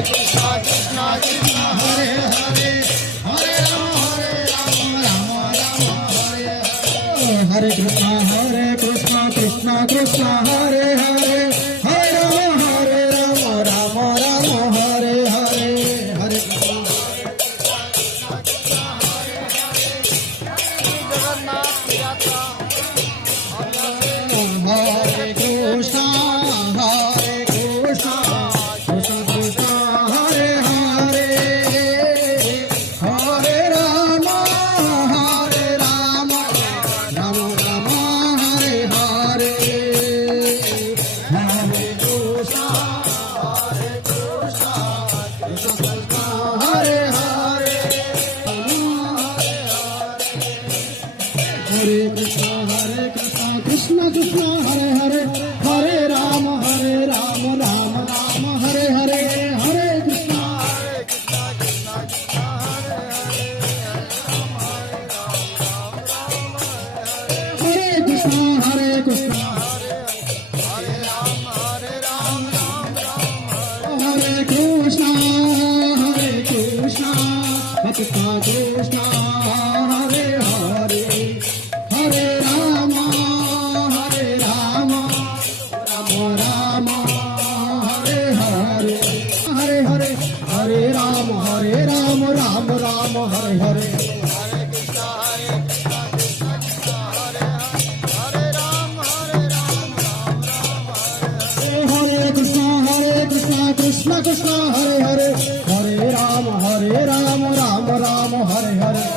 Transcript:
Hare Krishna Krishna Krishna Hare Hare Hare Rama Rama Rama Hare Hare Hare Krishna Hare Krishna Krishna Krishna Hare Hare Hare Rama Rama Rama Hare Hare Hare Krishna Krishna Krishna Hare Hare Hare Krishna Krishna Krishna Hare Hare Hare Rama Rama Rama Hare Hare Hare Krishna Hare Krishna Hare Krishna Hare Krishna Krishna Krishna Hare Hare Hare Rama Rama Rama Hare Hare Hare Hare Hare Rama Rama Rama Hare Hare Krishna Krishna Hare Hare Hare Rama Rama Rama Hare Hare